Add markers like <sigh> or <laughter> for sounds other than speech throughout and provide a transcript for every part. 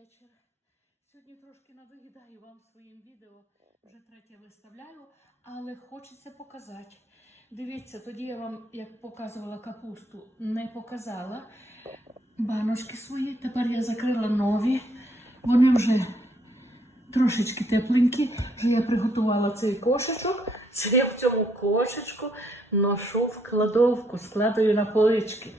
вечір. Сьогодні трошки надоїдаю вам своїм відео, вже третє виставляю, але хочеться показати. Дивіться, тоді я вам, як показувала капусту, не показала баночки свої. Тепер я закрила нові. Вони вже трошечки тепленькі. Вже я приготувала цей кошечок. Це я в цьому кошечку ношу в кладовку, складаю на полички.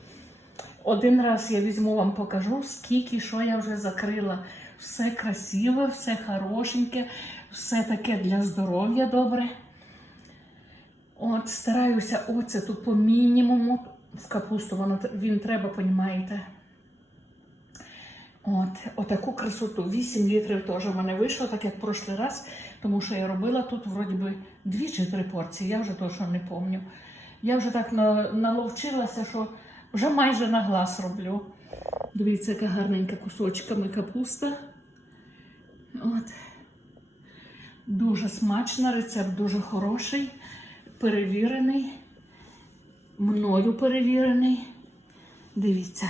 Один раз я візьму вам покажу, скільки що я вже закрила. Все красиве, все хорошеньке, все таке для здоров'я добре. От, стараюся оцету по мінімуму. В капусту воно, він треба, понімаєте. От, отаку красоту. 8 літрів теж в мене вийшло, так як в прошлий раз, тому що я робила тут вроді би дві чи три порції, я вже точно не пам'ятаю. Я вже так наловчилася, що вже майже на глаз роблю. Дивіться, яка гарненька кусочками капуста. От. Дуже смачна, рецепт дуже хороший, перевірений, мною перевірений. Дивіться.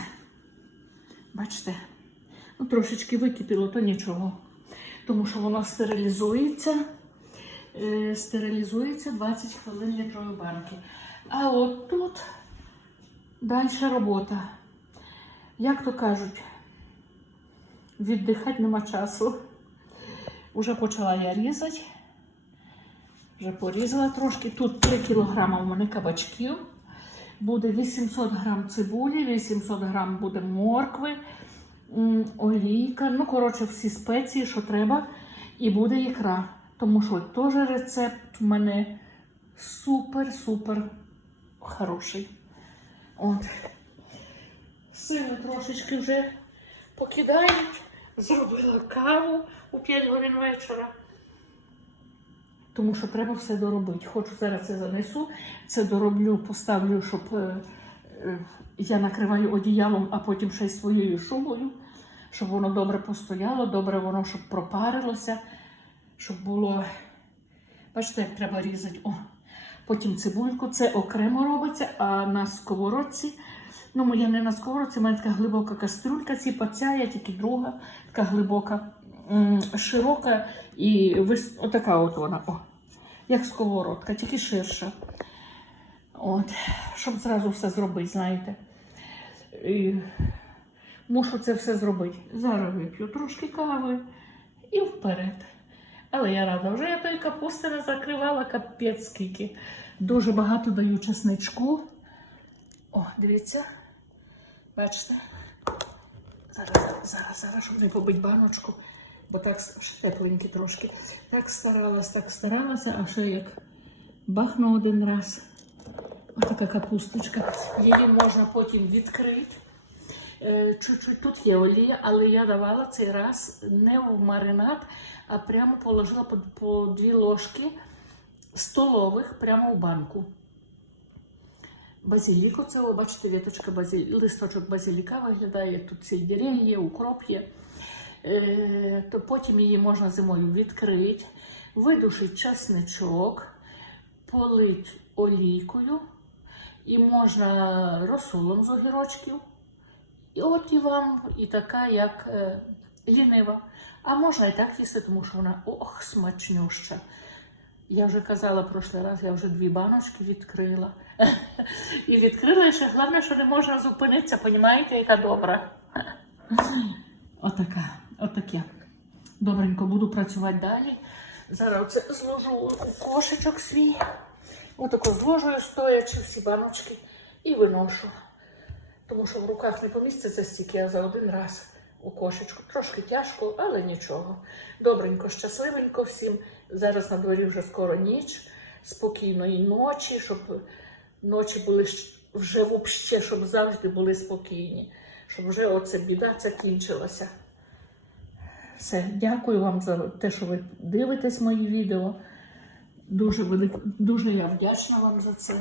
Бачите? Ну, трошечки википіло, то нічого. Тому що воно стерилізується. Е, стерилізується 20 хвилин літрової банки. А от тут далі робота. Як то кажуть, віддихати нема часу. Уже почала я різати. Вже порізала трошки. Тут 3 кг у мене кабачків. Буде 800 грам цибулі, 800 грам буде моркви, олійка. Ну, коротше, всі спеції, що треба. І буде ікра. Тому що теж рецепт в мене супер-супер хороший. От. Сили трошечки вже покидають. Зробила каву у 5 годин вечора. Тому що треба все доробити. Хочу зараз це занесу, це дороблю, поставлю, щоб е, е, я накриваю одіялом, а потім ще й своєю шубою, щоб воно добре постояло, добре воно щоб пропарилося, щоб було. Бачите, як треба різати. О. Потім цибульку, це окремо робиться, а на сковородці. Ну, моя не на сковородці, у мене така глибока кастрюлька, ці ця я тільки друга, така глибока, широка і вис... отака от вона. О, як сковородка, тільки ширша. От, щоб зразу все зробити, знаєте. І мушу це все зробити. Зараз вип'ю трошки кави і вперед. Але я рада, вже я той капусти не закривала капець скільки. Дуже багато даю чесничку. О, дивіться. Бачите? Зараз, зараз, зараз, щоб не побити баночку, бо так тепленькі трошки. Так старалась, так старалася, а ще як бахну один раз. Ось така капусточка. Її можна потім відкрити. Е, Чуть-чуть тут є олія, але я давала цей раз не в маринад, а прямо положила по, по дві ложки столових прямо в банку. Базиліку це, ви бачите, віточка базилі... листочок базиліка виглядає, тут сельдерей є, укроп є. Е, то потім її можна зимою відкрити, видушити часничок, полити олійкою і можна розсолом з огірочків. І от і вам і така, як е, лінива. А можна і так їсти, тому що вона ох, смачнюща. Я вже казала прошлий раз, я вже дві баночки відкрила. <laughs> І відкрила, і ще головне, що не можна зупинитися, понімаєте, яка добра. <laughs> Отака, отаке. Добренько буду працювати далі. Зараз оце зложу у кошечок свій. Отако зложую, стоячи всі баночки і виношу. Тому що в руках не поміститься стільки, а за один раз у кошечку. Трошки тяжко, але нічого. Добренько, щасливенько всім. Зараз на дворі вже скоро ніч, спокійної ночі, щоб ночі були вже взагалі, щоб завжди були спокійні, щоб вже оця біда закінчилася. Все, дякую вам за те, що ви дивитесь мої відео. Дуже, велик... Дуже я вдячна вам за це.